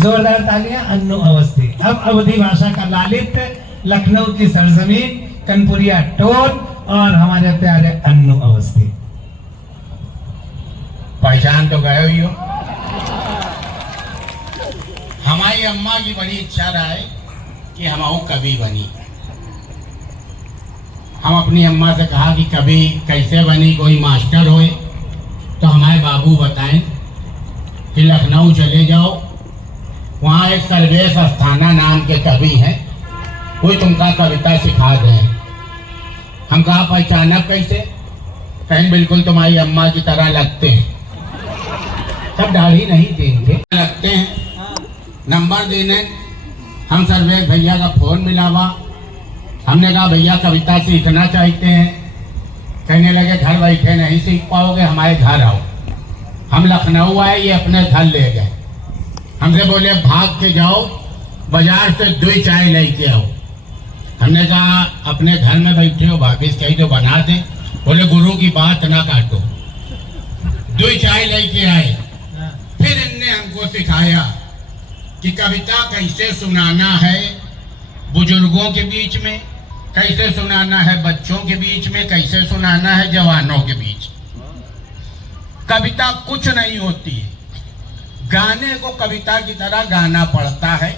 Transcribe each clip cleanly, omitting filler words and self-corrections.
जोरदार तालियां अन्नू अवस्थी। अब अवधी भाषा का लालित लखनऊ की सरजमीन कनपुरिया टोल और हमारे प्यारे अन्नू अवस्थी। पहचान तो गए ही हो। हमारी अम्मा की बड़ी इच्छा रहा है कि हम कवि बनी। हम अपनी अम्मा से कहा कि कवि कैसे बनी, कोई मास्टर होए तो हमारे बाबू बताएं कि लखनऊ चले जाओ, वहाँ एक सर्वेश अस्थाना नाम के कवि हैं, कोई तुमका कविता सिखा दें। हम कहा पहचाना कैसे? कहीं बिल्कुल तुम्हारी अम्मा की तरह लगते हैं, सब दाढ़ी नहीं देंगे, लगते हैं। नंबर देने हम सर्वेश भैया का फोन मिलावा। हमने कहा भैया कविता सीखना चाहते हैं। कहने लगे घर बैठे नहीं सीख पाओगे, हमारे घर आओ। हम लखनऊ आए, ये अपने घर ले गए। हमसे बोले भाग के जाओ, बाजार से 2 चाय लेके आओ। हमने कहा अपने घर में बैठे हो, वापिस कहीं तो बना दे। बोले गुरु की बात ना काटो। 2 चाय लेके आए। फिर इनने हमको सिखाया कि कविता कैसे सुनाना है बुजुर्गों के बीच में, कैसे सुनाना है बच्चों के बीच में, कैसे सुनाना है जवानों के बीच। कविता कुछ नहीं होती है, गाने को कविता की तरह गाना पड़ता है।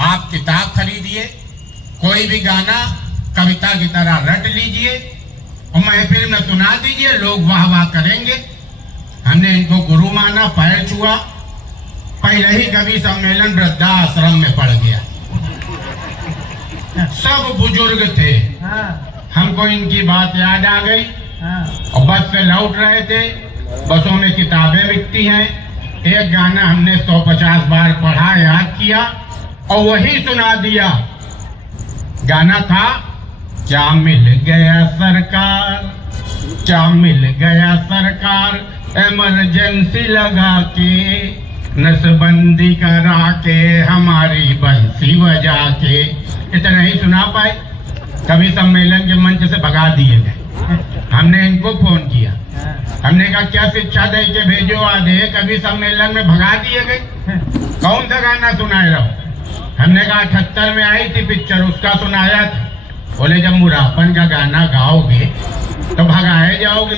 आप किताब खरीदिए, कोई भी गाना कविता की तरह रट लीजिए और महफिल में सुना दीजिए, लोग वाह वाह करेंगे। हमने इनको गुरु माना, पैर छुआ। पहले ही कवि सम्मेलन वृद्धाश्रम में पड़ गया। सब बुजुर्ग थे। हमको इनकी बात याद आ गई और बस से लौट रहे थे। बसों में किताबें बिकती हैं। एक गाना हमने 150 बार पढ़ा, याद किया और वही सुना दिया। गाना था क्या मिल गया सरकार, क्या मिल गया सरकार, इमरजेंसी लगा के, नसबंदी करा के, हमारी बंसी बजा के। इतना ही सुना पाए, कवि सम्मेलन के मंच से भगा दिए गए। हमने इनको फोन किया, हमने कहा क्या शिक्षा दे के भेजो, आधे कवि सम्मेलन में भगा दिए गए। कौन सा गाना सुनाए रहो? हमने कहा 78 में आई थी पिक्चर, उसका सुनाया था। बोले जब मुरापन का गाना गाओगे तो भगाए जाओगे।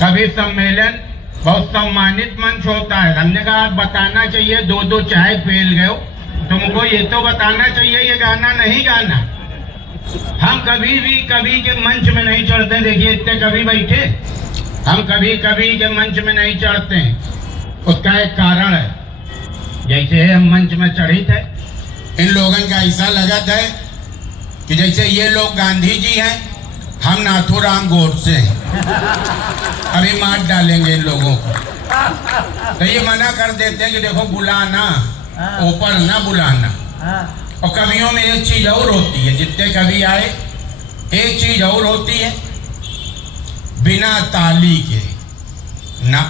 कवि सम्मेलन बहुत सम्मानित मंच होता है। हमने कहा बताना चाहिए, 2 चाय फेल गए, तुमको ये तो बताना चाहिए ये गाना नहीं गाना। हम कभी भी कवि के मंच में नहीं चढ़ते। देखिए इतने कवि बैठे, हम कभी कवि के मंच में नहीं चढ़ते हैं। उसका एक कारण है, जैसे हम मंच में चढ़ी थे, इन लोगों का ऐसा लगा था कि जैसे ये लोग गांधी जी हैं, हम नाथूराम गोडसे हैं, अभी मार डालेंगे इन लोगों को। तो ये मना कर देते हैं कि देखो बुलाना, ऊपर ना बुलाना। और कवियों में एक चीज और होती है, जितने कवि आए एक चीज और होती है, बिना ताली के ना,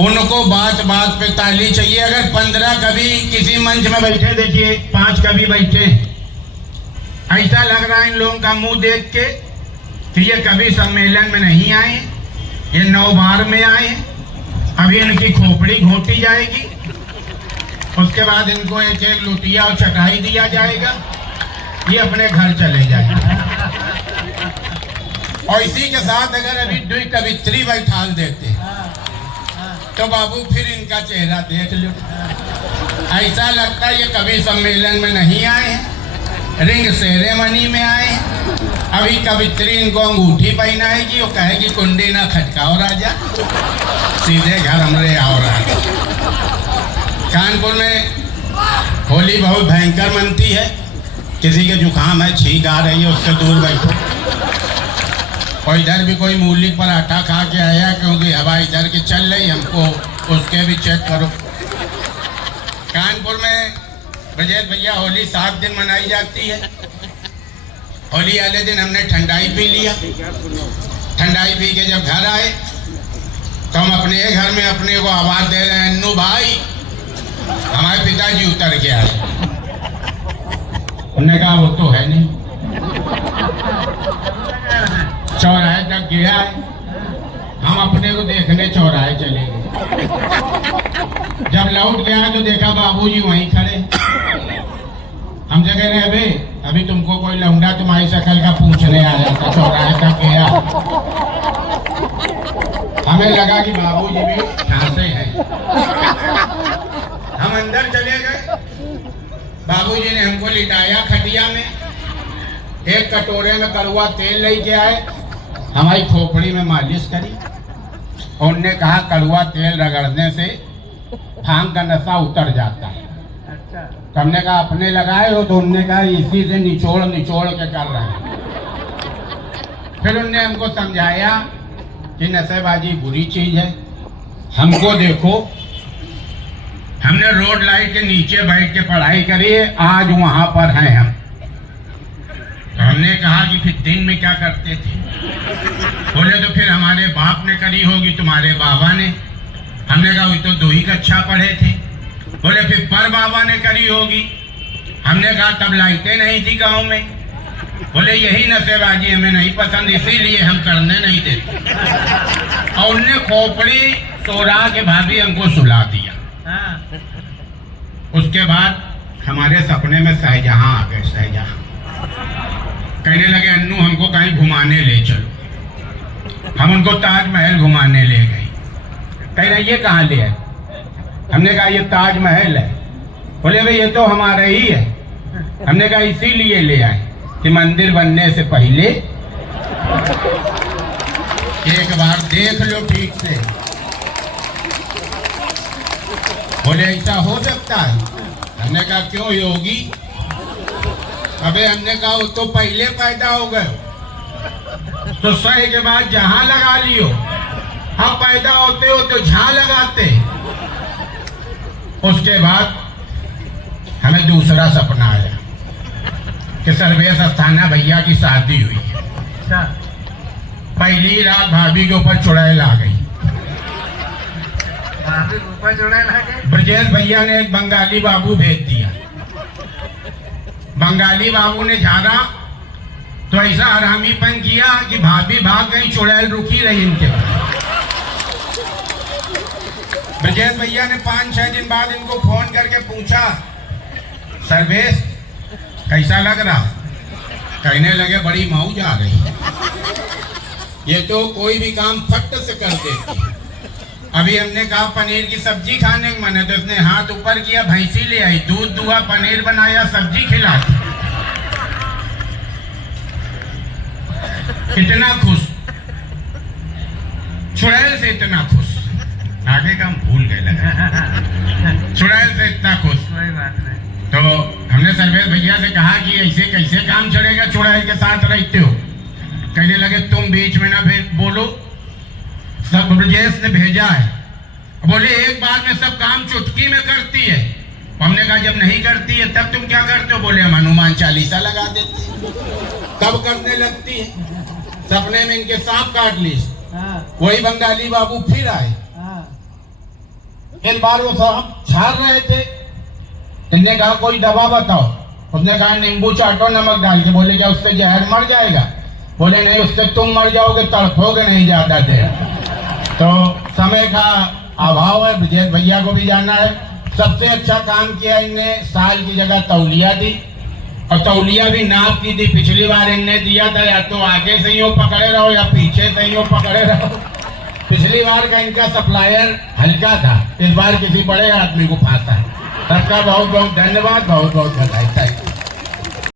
उनको बात बात पे ताली चाहिए। अगर 15 कवि किसी मंच में बैठे, देखिए 5 कवि बैठे, ऐसा लग रहा है इन लोगों का मुंह देख के कि ये कवि सम्मेलन में नहीं आए, ये 9 बार में आए। अभी इनकी खोपड़ी घोटी जाएगी, उसके बाद इनको एक लुटिया और चटाई दिया जाएगा, ये अपने घर चले जाएंगे। और इसी के साथ अगर अभी 2 कवित्री बैठाल देते तो बाबू फिर इनका चेहरा देख लो, ऐसा लगता है ये कवि सम्मेलन में नहीं आए हैं, रिंग सेरेमनी में आए हैं। अभी कवित्री इनको अंगूठी पहनाएगी, वो कहेगी कुंडी ना खटकाओ राजा, सीधे घर हमरे आओ राजा। कानपुर में होली बहुत भयंकर मनती है। किसी के जुकाम है, छींक आ रही है, उससे दूर बैठो। और इधर भी कोई मूली पर आटा खा के आया, क्योंकि हवा इधर की चल रही, हमको उसके भी चेक करो। कानपुर में ब्रजेश भैया होली 7 दिन मनाई जाती है। होली वाले दिन हमने ठंडाई पी लिया। ठंडाई पी के जब घर आए तो हम अपने घर में अपने को आवाज दे रहे हैं, अन्नू भाई। हमारे पिताजी उतर के आए, उन्होंने कहा वो तो है नहीं, चौराहे तक गया है। हम अपने को देखने चौराहे चले गए। जब लौट गया तो देखा बाबूजी वहीं खड़े। हमसे कह रहे अबे अभी तुमको कोई लौंडा तुम्हारी शक्ल का पूछने आ जाता चौराहे तक गया। हमें लगा कि बाबूजी भी ठासे हैं। हम अंदर चले गए। बाबूजी ने हमको लिटाया खटिया में, एक कटोरे में कड़वा तेल लेके आए, हमारी खोपड़ी में मालिश करी। उनने कहा कड़वा तेल रगड़ने से भांग का नशा उतर जाता है। अच्छा। तो हमने कहा अपने लगाए हो? तो उनने कहा इसी से निचोड़ निचोड़ के कर रहे हैं। फिर उनने हमको समझाया कि नशेबाजी बुरी चीज है। हमको देखो, हमने रोड लाइट के नीचे बैठ के पढ़ाई करी है, आज वहां पर हैं हम। तो हमने कहा कि फिर दिन में क्या करते थे? बोले तो फिर हमारे बाप ने करी होगी, तुम्हारे बाबा ने। हमने कहा वही तो 2 कक्षा पढ़े थे। बोले फिर पर बाबा ने करी होगी। हमने कहा तब लाइटें नहीं थी गांव में। बोले यही नशेबाजी हमें नहीं पसंद, इसीलिए हम करने नहीं देते। और उनने खोपड़ी तोड़ा के भाभी हमको सुला दिया। उसके बाद हमारे सपने में शाहजहां आ गए। शाहजहां कहने लगे अन्नू हमको कहीं घुमाने ले चलो। हम उनको ताजमहल घुमाने ले गए। कह रहे ये कहाँ ले आए? हमने कहा ये ताजमहल है। बोले भाई ये तो हमारा ही है। हमने कहा इसीलिए ले आए कि मंदिर बनने से पहले एक बार देख लो ठीक से। बोले ऐसा हो सकता है? हमने कहा क्यों योगी? अबे हमने कहा वो तो पहले पैदा हो गए, तो सही के बाद जहां लगा लियो। अब पैदा होते हो तो जहां लगाते। उसके बाद हमें दूसरा सपना आया कि सर्वेश अस्थाना भैया की शादी हुई। पहली रात भाभी के ऊपर चुड़ैल आ गई। ब्रजेश भैया ने एक बंगाली बाबू भेज दिया। बंगाली बाबू ने झाड़ा तो ऐसा हरामीपन किया कि भाभी भाग गई, चुड़ैल रुकी रही इनके पास। ब्रजेश भैया ने 5-6 दिन बाद इनको फोन करके पूछा सर्वेश कैसा लग रहा? कहने लगे बड़ी मौज आ रही, ये तो कोई भी काम फट से कर देती। अभी हमने कहा पनीर की सब्जी खाने का मन है, तो उसने हाथ ऊपर किया, भैंसी ले आई, दूध दुआ, पनीर बनाया, सब्जी खिलाई। इतना खुश, चुड़ैल से इतना खुश, आगे का हम भूल गए लगा। चुड़ैल से इतना खुश। तो हमने सर्वेश भैया से कहा कि ऐसे कैसे काम चलेगा, चुड़ैल के साथ रहते हो? कहने लगे तुम बीच में ना बोलो, सब ब्रजेश ने भेजा है। बोले एक बार में सब काम चुटकी में करती है। हमने कहा जब नहीं करती है तब तुम क्या करते हो? बोले हम हनुमान चालीसा लगा देते हैं, तब करने लगती है। सपने में इनके सांप काट ली। वही बंगाली बाबू फिर आए। एक बार वो सांप झाड़ रहे थे, इनने कहा कोई दवा बताओ। उसने कहा नींबू चाटो नमक डाल के। बोले क्या उससे जहर मर जाएगा? बोले नहीं, उससे तुम मर जाओगे, तड़पोगे नहीं ज्यादा देर। तो समय का अभाव है, ब्रजेश भैया को भी जाना है। सबसे अच्छा काम किया इनने, साल की जगह तौलिया दी, और तौलिया भी नाप की थी। पिछली बार इनने दिया था या तो आगे से यूं पकड़े रहो या पीछे से यूं पकड़े रहो। पिछली बार का इनका सप्लायर हल्का था, इस बार किसी बड़े आदमी को फांसा है। सबका बहुत बहुत धन्यवाद, बहुत बहुत बधाई।